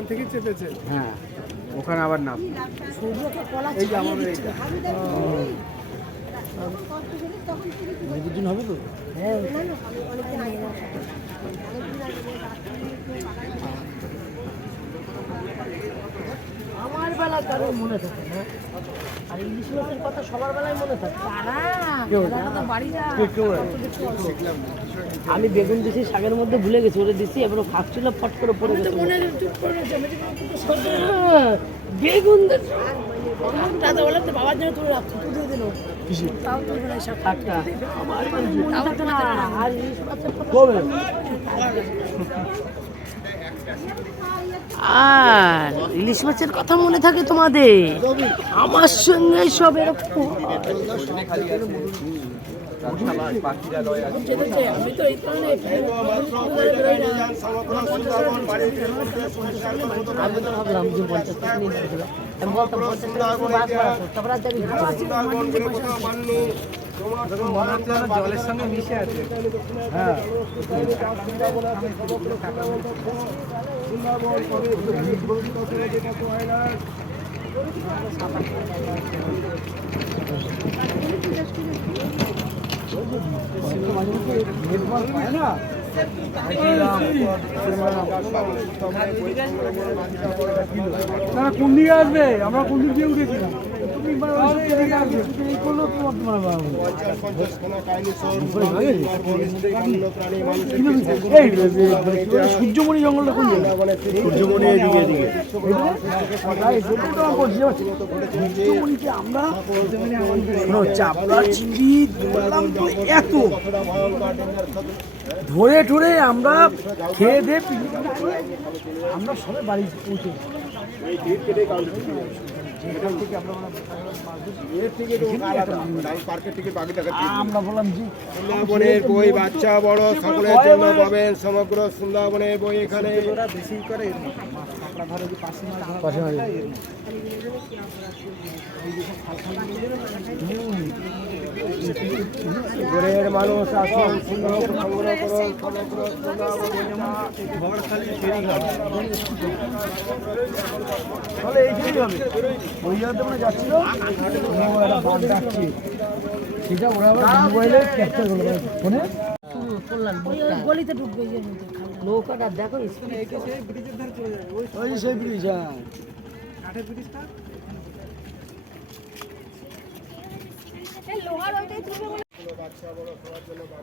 ওখান থেকে চেপেছে। হ্যাঁ, ওখানে আবার নাম এই যে আমাদের এইটা মেদিদিন হবে তো। হ্যাঁ, আমার বেলায় কারো মনে থাকে না, আর ইলিশ মাছের কথা সবার বেলায় মনে থাকে। আমি বেগুন দিছি শাকের মধ্যে ভুলে গেছি, ওটা দিছি এবার খাচ্ছিল ফট করে পড়ে গেছে। বেগুন দাদা বলে তো বাবার জন্য তুলে রাখছো, তুলে দিল তাও তুলবে না সব শাকটা। আর ইলিশ মাছের আর ইলিশ মাছের কথা মনে থাকে তোমাদের? আমার সঙ্গে সব এরকম আমি তো এই কারণে ভাবলাম যে 50 টাকা নিয়ে যাচ্ছিল, আমি বলতাম 50 টাকা তারপর জলের সঙ্গে মিশে আছে। হ্যাঁ, কোন দিকে আসবে? আমরা কোন দিক দিয়ে উঠেছিলাম? সূর্যমণি জঙ্গলটা কোন সূর্যমণি সূর্যমণিকে আমরা চাপড়া চিংড়ি এত ধরে ধরে আমরা খেয়ে দিয়ে আমরা সবাই বাড়ি পৌঁছে আমরা বললাম যে সুন্দরবনের বই বাচ্চা বড় সকলের জন্য পাবেন সমগ্র সুন্দরবনের বই এখানে বেশি করে ঘরের মানুষ আসুন সুন্দর সংগ্রহ করুন সমগ্র তাহলে এইখানেই হবে। ওই জায়গাতে মানে যাচ্ছিল ডাকছি, সেটা ওরা আবার মোবাইলে ক্যাপচার করলো ফোনে। গলিতে ঢুকবে নৌকাটা দেখো, ওই যে সেই ব্রিজ, হ্যাঁ কাঠের ব্রিজটা।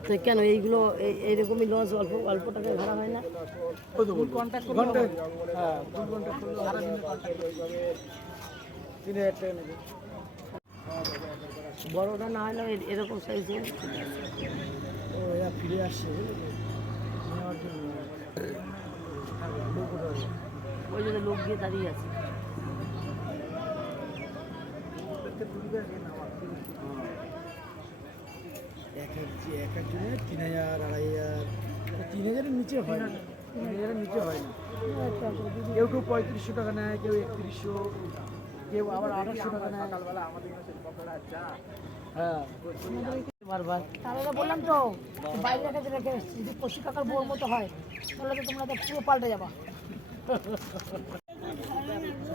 তো কেন এইগুলো এইরকমই লঞ্চ অল্প অল্প টাকায় ভাড়া হয় না? বড়টা না হলে এরকম সাইজ ফিরে আসছে ওই জন্য লোক গিয়ে দাঁড়িয়ে আছে। এক একজনে 3000 2500 3000-এর নিচে হয় না, 3000-এর নিচে হয় না। কেউ 3500 টাকা নেয়, কেউ 3100, কেউ আবার 2800 টাকা নেয়। হ্যাঁ, বারবার তাহলে বললাম তো বাইরে রেখে রেখে যদি পশু কাকার বোর মতো হয় তাহলে তো তোমরা তো পুরো পাল্টে যাবা।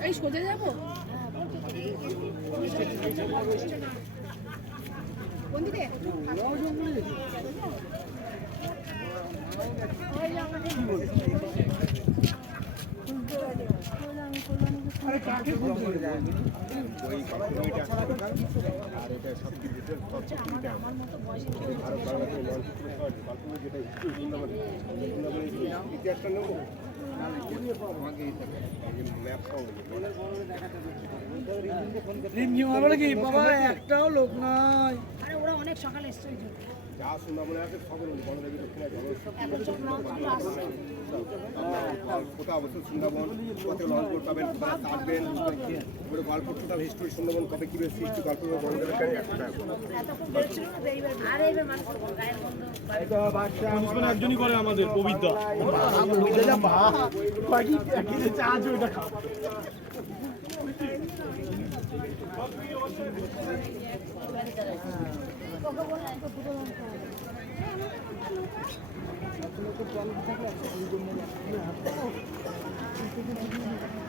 এই সোজা যাবো কোন দিকে? কি বাবা একটাও লোক নাই। আরে ওরা অনেক সকালে এসছে যা সুন্দরবনে আছে সকল বনদেবী দক্ষিণা কোথাও অবশ্যই সুন্দরবন কত লঞ্চ পাবেন, কোথায় থাকবেন, গল্প টোটাল হিস্ট্রি সুন্দরবন কবে কী সৃষ্টি গল্প বনদেবী একজনই করে আমাদের কবিতা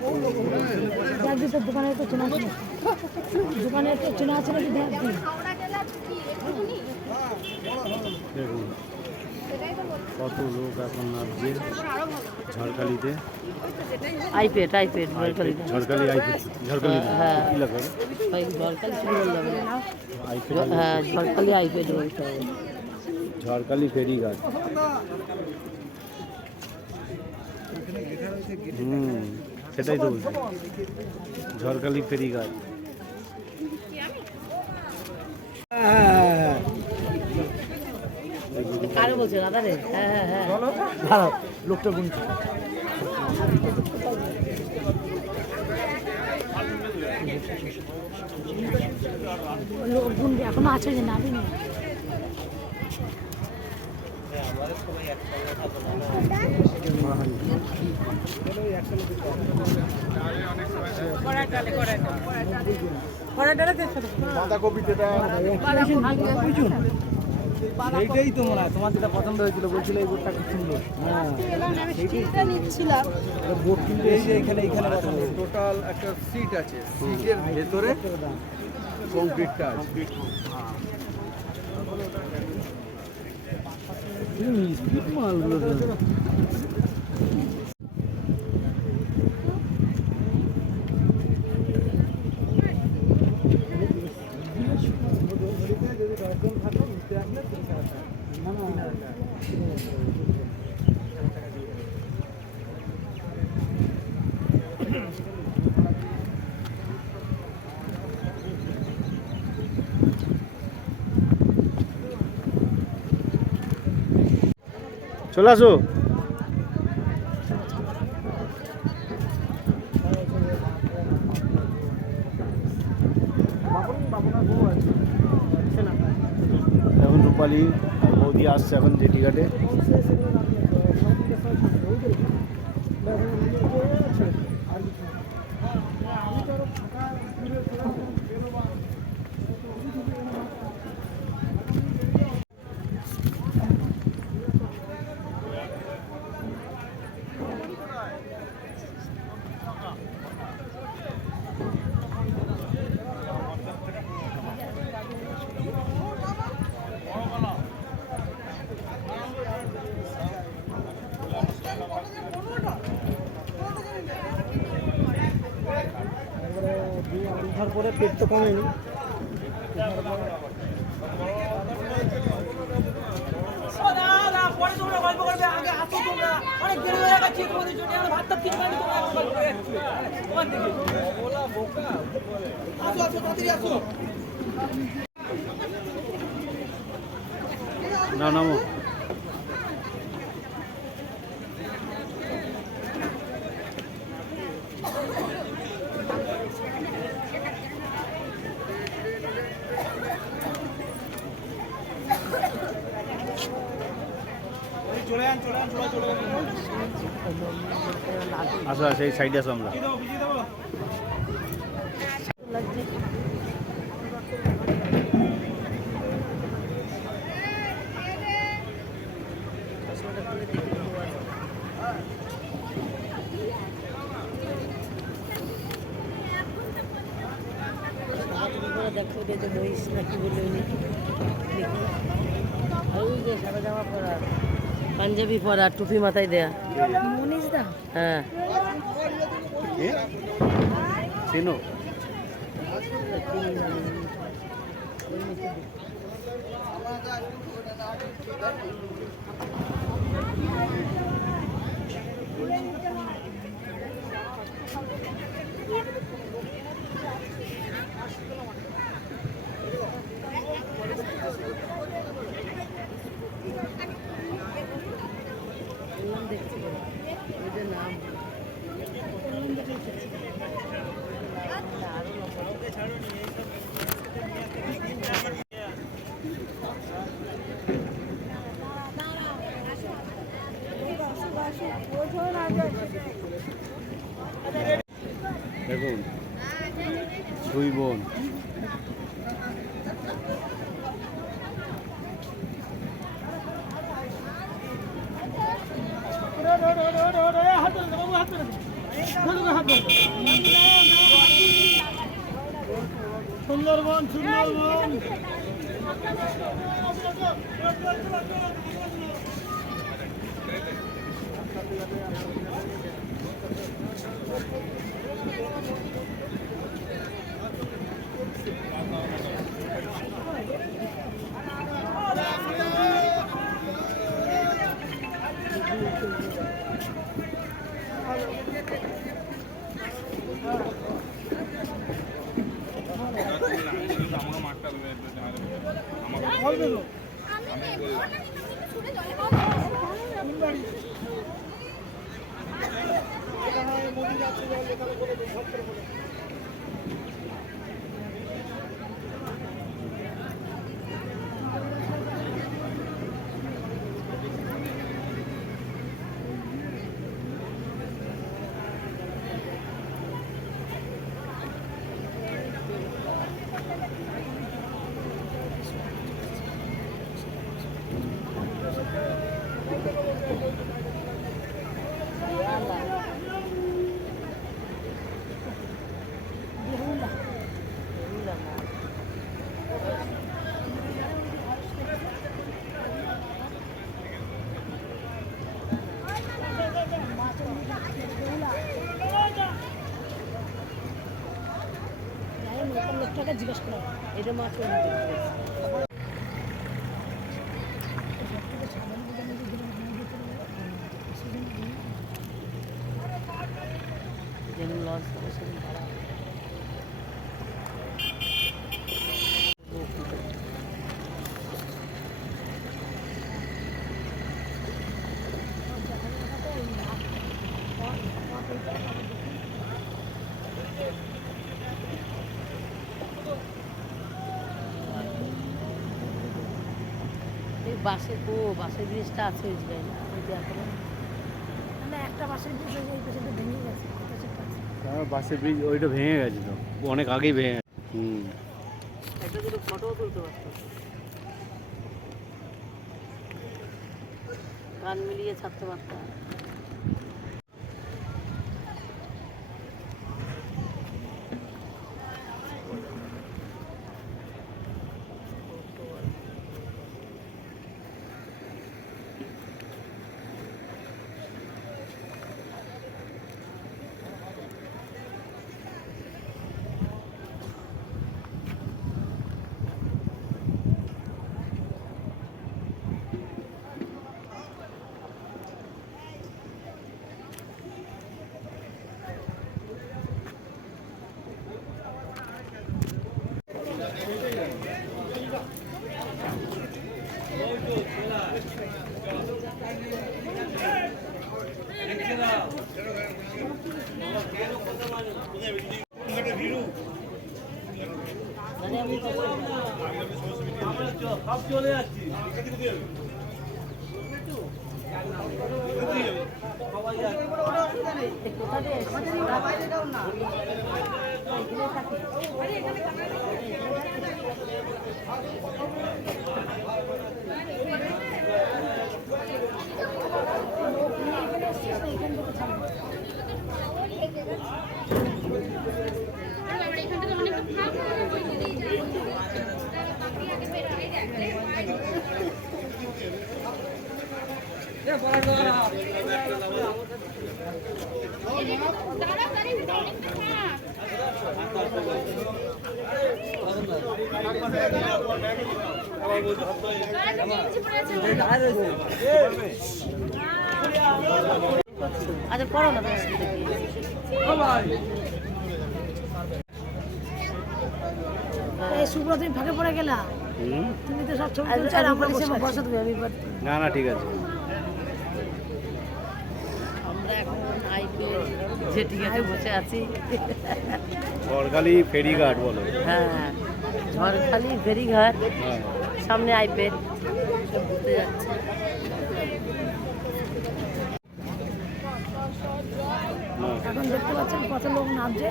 দেখ দি তোর দোকানে একটা চেনা আছে দোকানে একটা চেনা আছে নাকি দেখ দি দেখুন কত লোক এখন নামছে ঝড়খালিতে। আইপেড ঝড়খালি ঝড়খালি ঝড়খালি হ্যাঁ। কি লাগে ঝড়খালি শুরু হয়ে যাবে আইপেড হ্যাঁ ঝড়খালি আইপেড বলতে হবে ঝড়খালি ফেরিঘাট। সেটাই তো বলছি, ঝড়খালি ফেরিঘাট। কারে বলছে দাদা রে? হ্যাঁ হ্যাঁ হ্যাঁ দাঁড়াও লোকটা গুনছে। গুনবে এখনো আছে যে নাবি না সেইটাই তো মনে হয় তোমার যেটা পছন্দ হয়েছিল, বলছিল এই বোর্ডটা খুব সুন্দর। বোর্ড কিন্তু এই যে এখানে টোটাল একটা সিট আছে, সিটের ভেতরে কংক্রিটটা আছে। মালগুলো চলে আসো। এখন রূপালী আর বৌদি আসছে এখন জেটি ঘাটে। উঠার পরে পেট তো কমেনি। না নামো। আসো সেই সাইডে আসো আমরা। দেখো যে মহিষ নাকি বলে উনি ওই যে সাদা জামা পরা পাঞ্জাবি পরা টুপি মাথায় দেয়া মনীষ দা হ্যাঁ চেনো? দেখছি ওদের নাম দেখুন দুই বোন। সুন্দরবন সুন্দরবন লোকটাকে জিজ্ঞেস করো এটা মাত্র যেরকম লস করে সেরকম ভাড়া বাসের ব্রিজটা আছে ওই জায়গায় না ওই যে এখন মানে একটা বাসের ব্রিজ এই পেছনে ভেঙে গেছে বাসের ব্রিজ ওইটা ভেঙে গেছে তো অনেক আগেই ভেঙে গেছে একটা দুটো ফটোও তুলতে পারতো কান মিলিয়ে ছাড়তে পারতাম চলে যাচ্ছি আচ্ছা করো না এই সুব্রত তুমি ফাঁকে পড়ে গেলা তুমি তো সব ছবি তুলছো আর আমার এসে বসে তুমি আমি না না ঠিক আছে আমরা এখন জেটিঘাটে বসে আছি ঝড়খালি ফেরিঘাট বলো হ্যাঁ ঝড়খালি ফেরিঘাট হ্যাঁ সামনে আইপ্যাড ঘুরতে যাচ্ছে এখন দেখতে পাচ্ছেন কত লোক নামছে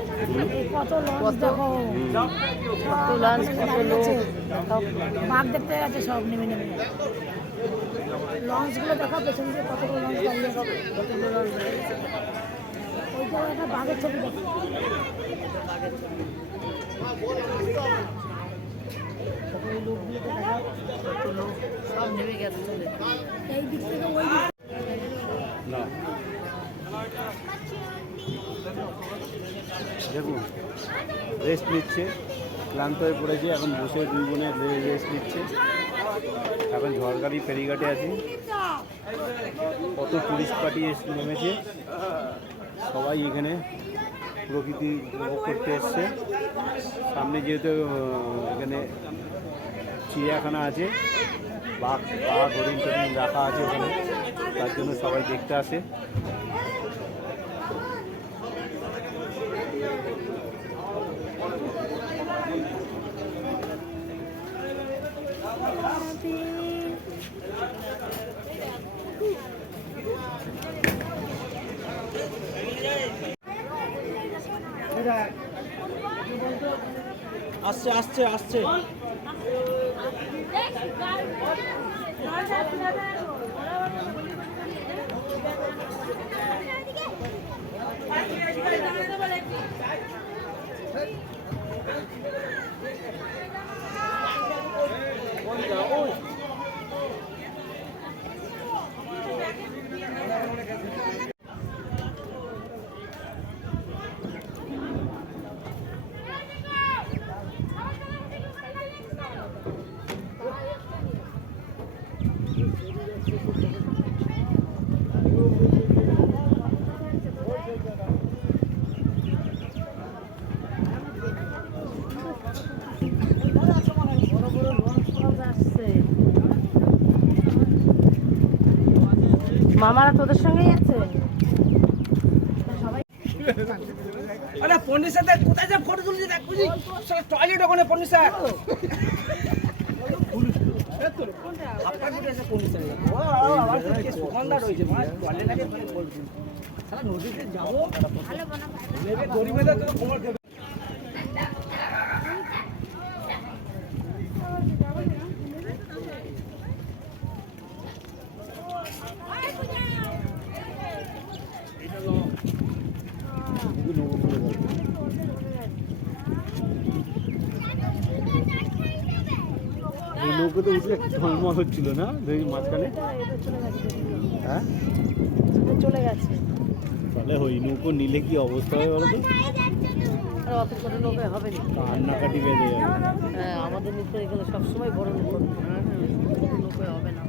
এই কত লঞ্চ দেখো কত লঞ্চ কত লোক বাঘ দেখতে গেছে সব নেমে নেমে লঞ্চগুলো দেখো পেছন দিয়ে কতগুলো লঞ্চ দাঁড়িয়ে আছে ওই একটা বাঘের ছবি দেখো। ওই লোকগুলোকে দেখা কত লোক সব নেমে গেছে চলে। এই দিক থেকে ওই দিক না দেখুন রেস্ট নিচ্ছে, ক্লান্ত হয়ে পড়েছে, এখন বসে দুই বোনে রেস্ট নিচ্ছে। এখন ঝড়গাড়ি ফেরিঘাটে আছি, কত টুরিস্ট পার্টি নেমেছে, সবাই এখানে প্রকৃতি উপভোগ করতে এসছে। সামনে যেহেতু এখানে চিড়িয়াখানা আছে, বাঘ হরিণ টরিণ রাখা আছে ওখানে, তার জন্য সবাই দেখতে আসে। আসছে আসছে আসছে। বড় বড় লঞ্চ ফঞ্চ আসছে। মামারা তোদের সঙ্গেই আছে? আরে পন্ডিত স্যার কোথায় যা ফটো তুলছি দেখ বুঝি, টয়লেট ওখানে পন্ডিত স্যার। আপনার কোথায় আছে পন্ডিত স্যার? ও আমার কি সুগন্ধা রয়েছে, মানে টয়লেট আগে মানে বলছি সারা নদীতে যাবো নেবে গরিবেদের তো খবর দেবে। এই নৌকোতে উঠলে ঝলমল হচ্ছিল না দেখি মাঝখানে। হ্যাঁ চলে গেছে। তাহলে ওই নৌকো নিলে কি অবস্থা হবে বলো তো? আর অত ছোট নৌকায় হবে না। কান্নাকাটি বেঁধে যাবে। হ্যাঁ আমাদের নিতে এগুলো সবসময় বড় নৌকা, ছোট নৌকায় হবে না।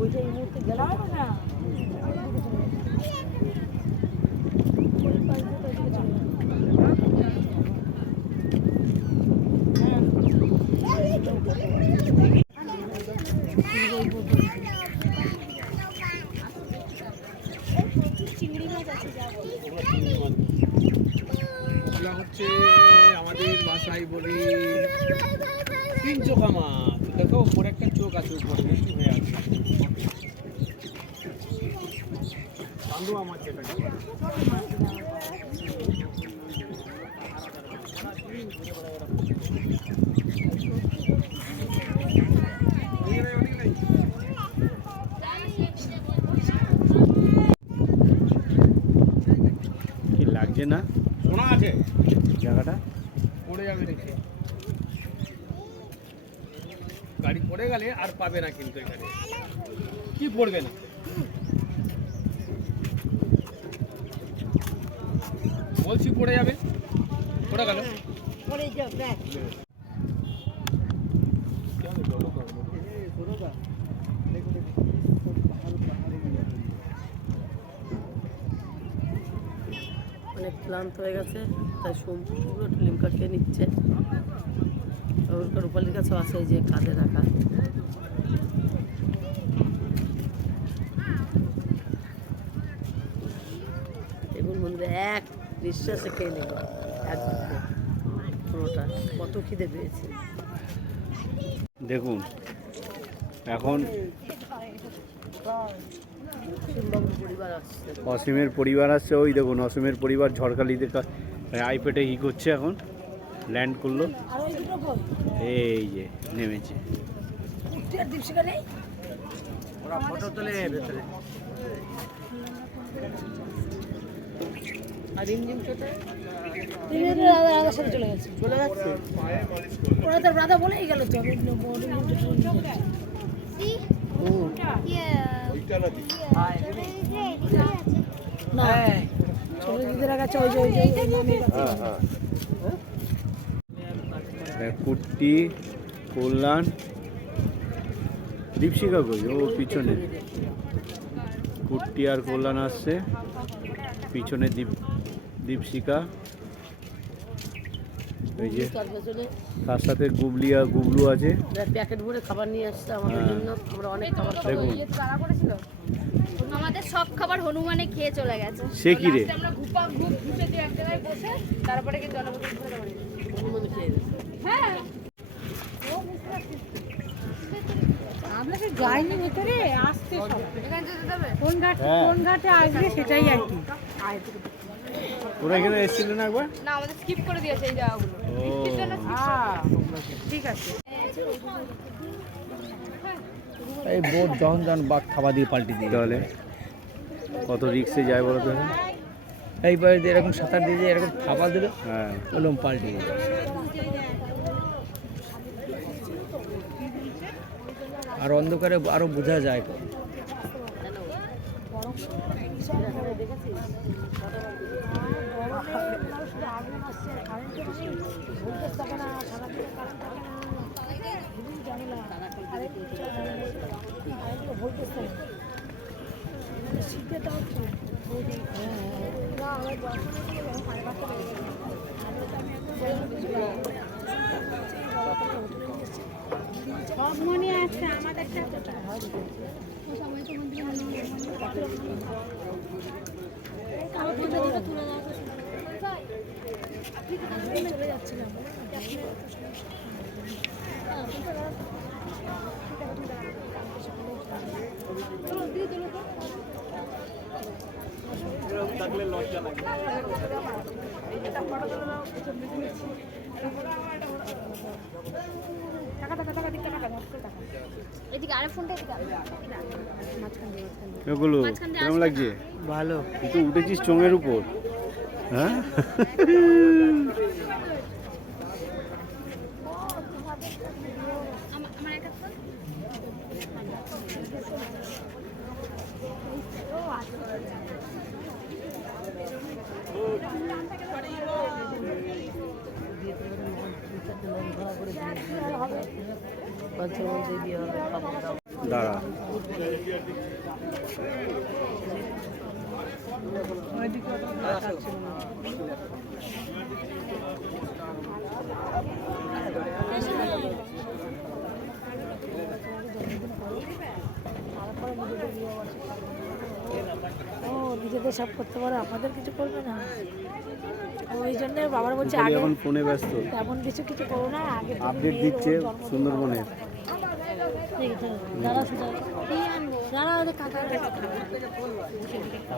ওইটা এই মুহূর্তে গেলাম না। ওগুলা হচ্ছে আমাদের ভাষায় বলি তিন চোখা মাছ। দেখো উপরে একটা চোখ আছে, উপরে মিষ্টি হয়ে আছে। চান্দুয়া মাছ এটাকে। কি লাগছে না শোনা আছে জায়গাটা? পড়ে যাবে দেখে, গাড়ি পড়ে গেলে আর পাবে না কিন্তু এখানে কি পড়বে না। বলছি পড়ে যাবে, পড়ে গেল। অনেক ক্লান্ত হয়ে গেছে, তাই সমুদ্র লিমকা খেয়ে নিচ্ছে। রূপালির কাছেও আছে এই যে কাঁধে রাখা। এগুলো মধ্যে এক নিঃশ্বাসে খেয়ে নেব এক পুরোটা, কত খিদে পেয়েছে। দেখুন এখন অসীমবাবুর পরিবার আসছে। অসীমের পরিবার আসছে, ওই দেখুন অসীমের পরিবার ঝড়খালিতে আইপেটে ই করছে, এখন ল্যান্ড করলো। আর ওই দুটো কই? এই যে নেমেছে। উঠতে আর দীপশিখা নেই? ওরা ফটো তোলে ভেতরে। আর রিমঝিম ছোটা দাদার সাথে চলে গেছে। চলে যাচ্ছে। ওরা তার ব্রাদার বলেই গেল তো আমি না চলে দিদির কাছে ওই যে কুট্টি, কল্যাণ, দীপশিখা কই? ও পিছনে কুট্টি আর কল্যাণ আসছে, পিছনে দীপশিখা, এই যে তার পেছনে তার সাথে গুবলি আর গুবলু আছে। প্যাকেট ভরে খাবার নিয়ে আসছে আমাদের জন্য। আমরা অনেক খাবার খাবো। দেখুন আমাদের সব খাবার হনুমানে খেয়ে চলে গেছে। সে কি রে, আমরা গ্রুপ দিয়ে এক জায়গায় বসে তারপরে কিন্তু জনগণ হনুমান খেয়ে গেছে। হ্যাঁ আমরা কি যাইনি ভিতরে আসতে সব এখানে যেতে দেবে। হ্যাঁ কোন ঘাটে আসবে সেটাই আর কি। ওরা এখানে এসেছিল না একবার? না আমাদের স্কিপ করে দিয়েছে এই জায়গাগুলো। ঠিক আছে এই বোট যখন যখন বাঘ খাবার দিয়ে পাল্টে দিয়ে তাহলে কত রিক্সে যায় বলো তো? এইবারে দিয়ে এরকম সাঁতার দিয়ে যে এরকম খাবার দিলে হ্যাঁ ওরকম পাল্টে যায়। আর অন্ধকারে আরো বোঝা যায়। সব মনে আছে আমাদের চলে যাচ্ছিলাম এদিকে আরে ফোনটা এগুলো কেমন লাগছে? ভালো। তুই তো উঠেছিস চোঙের উপর, হ্যাঁ? আমার একটা ফোন দাঁড়া ও নিজেদের সব করতে পারে, আমাদের কিছু করবে না। ওই জন্য বাবার বলছে তুই আগে এখন ফোনে ব্যস্ত, তেমন কিছু করো না, আগে তুমি আপডেট মেয়ের দিচ্ছে ওর জন্মদিন সুন্দরবনের। দাঁড়া শুধু দাঁড়া ওদের কাকা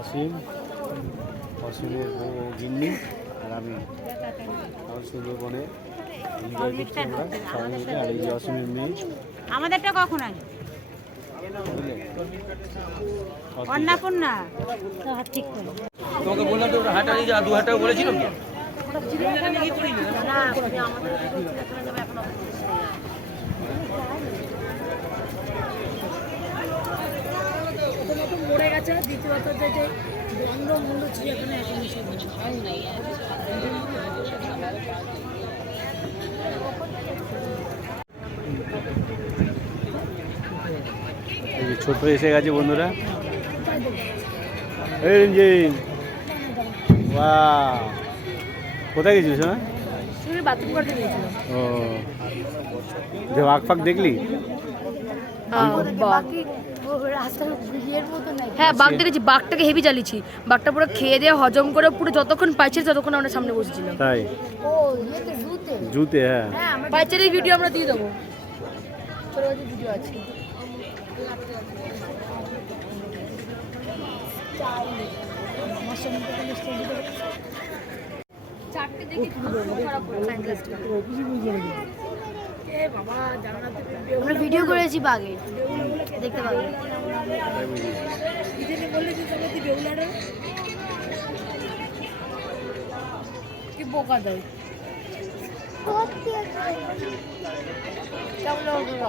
অসীম, অসীমের বউ গিন্নি আর আমি আমার সুন্দরবনে এনজয় করছি আমরা সবাই মিলে। আর এই যে অসীমের মেয়ে, আমাদেরটা কখন আসবে? বুঝলে? অন্নপূর্ণা ঠিক করে তোমাকে বললাম তো হাঁটা নিয়ে যা, 2 হাঁটা বলেছিলাম তো। মরে গেছে। দ্বিতীয়ত যে বন্ধ মূল্য চিড়িয়াখানা এখন এই যে ছোট এসে গেছে বন্ধুরা। এই রঞ্জিন, বাহ, কোথায় গেছিলিস? হ্যাঁ, শুধু বাথরুম করতে গিয়েছিলাম। ও যে বাঘ ফাঁক দেখলি? হ্যাঁ বাঘ দেখেছি, বাঘটাকে হেভি জ্বালিয়েছি। বাঘটা পুরো খেয়ে দিয়ে হজম করে পুরো যতক্ষণ পাইছে ততক্ষণ আমরা সামনে বসেছিলাম। তাই জুতে? হ্যাঁ পাইচারের ভিডিও আমরা দিয়ে দেবো, ছোট ভিডিও আছে। চারটে দেখি খারাপ এ বাবা জানালাতে আমরা ভিডিও করেছি বাঘে, দেখতে পাবে। তাই বুঝি কি জন্য বললি যে তোমরা কি বেউলাটা কি বোকা দেয় কেমন লাগলো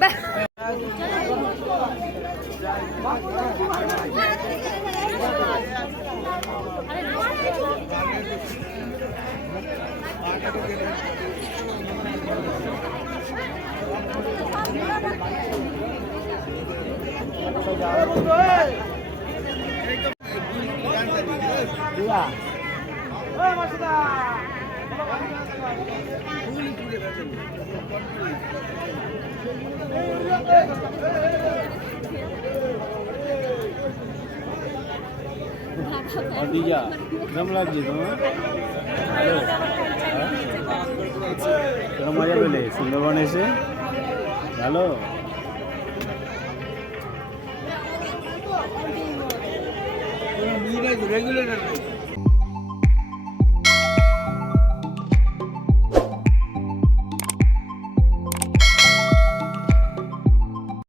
বাহ দিজা কেমন লাগছে তোমার হ্যালো কেমন মজা পেলে সুন্দরবন এসে ভালো রেগুলেটর